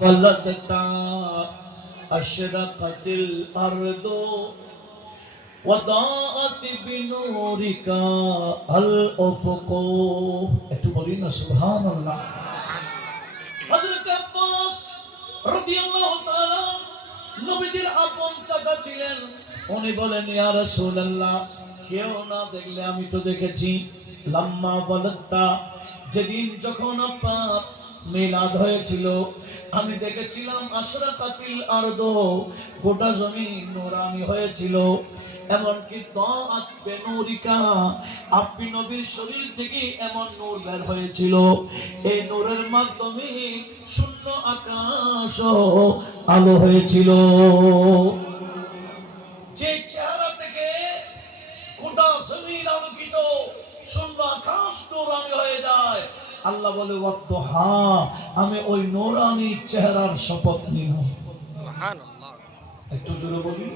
ولدتا أشرقت الأرض وضاءت بنورك الأفق একটু বলি না সুবহানাল্লাহ। হযরত আব্বাস রাদিয়াল্লাহু তাআলা নবীজির আপন চাচা ছিলেন। উনি বলেন, ইয়া রাসূলুল্লাহ, কেউ না দেখলে আমি তো দেখেছি। লাম্মা ওয়ালাদতা, যেদিন যখন আপনার মিলাদ হয়েছিল আমি দেখেছিলাম আশরাকাতিল আরদ, গোটা জমিন নূরানি হয়েছিল। এমনকি দাআত বিনুরিকা, আপনি নবীর শরীর থেকে এমন নূর বের হয়েছিল, এই নূরের মাধ্যমে শূন্য আকাশ আলো হয়েছিল। যে চেহারা থেকে গোটা জমিন আলোকিত, শূন্য আকাশ নূরানি হয়ে যায়, আল্লাহ বলে ওয়াদুহা, আমি ওই নূরানি চেহারার শপথ নিলাম। সুবহানাল্লাহ। একটু জোরে বলি।